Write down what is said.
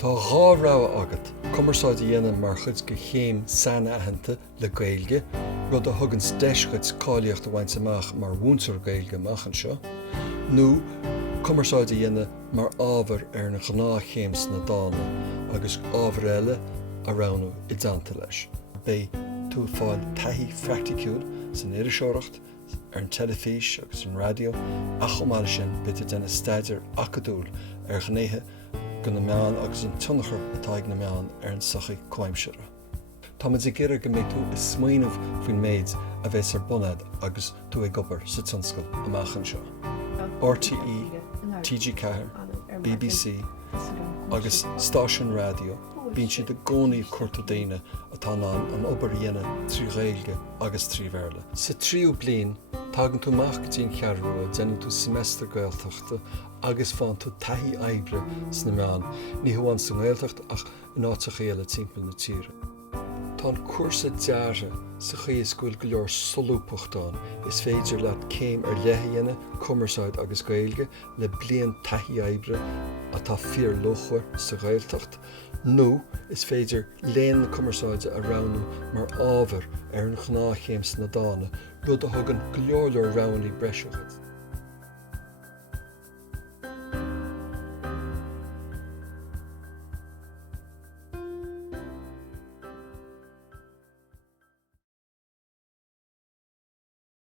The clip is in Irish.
Tá dhá rogha agat, Chumarsáid a dhéanamh mar chud go chéim sana aitheanta le Gaeilge, rud a thugann deischuid cáilíocht a bhaint amach mar bhúntar Gaeilge amach anseo, nó Chumarsáid a dhéanamh mar ábhar ar na gnáthchéims na dána agus ábhar eile a ránú I dteannta leis. Bé tú fáil taithí freachtaiciúil san iriseireacht, ar an telefís agus an radio, a chomáile sin bit denna staidir acadúil ar gnéithe go na meán agus an tunnachar atá ag na meán ar an sochaí coimseire. Tá muid ag iarraidh go méid tú is smaoinemh faoin méid a bheits ar bunad agus tú ag gobar sa tionscail amach anseo. RTE, TG4, BBC agus stáisiún radio, bíonn siad a gcónaí curta daoine atá ná an obair dhéanamh trí Ghaeilge agus trí Bhéarla. Sa tríú bliain, tágann tú amach go dtíon chearrua, déanann tú semestr Gaeltachta agus fáin tú taithí oibre sna meán, ní hamháin sa Gaeltacht ach in áiteach éile timpeall na tíre. Tá an cuasa deara sa chaí scoil go leor solúpachtáin is féidir leat céim ar leithéanna Chumarsáid agus Gaeilge le bliain taithí oibre atá fíor lochhair sa Gaeltacht, nó is féidir léan na Chumarsáide a ránú mar ábhar ar an gnáthchéims na dána, rud a thugann go leor ránnaí breisiúchad.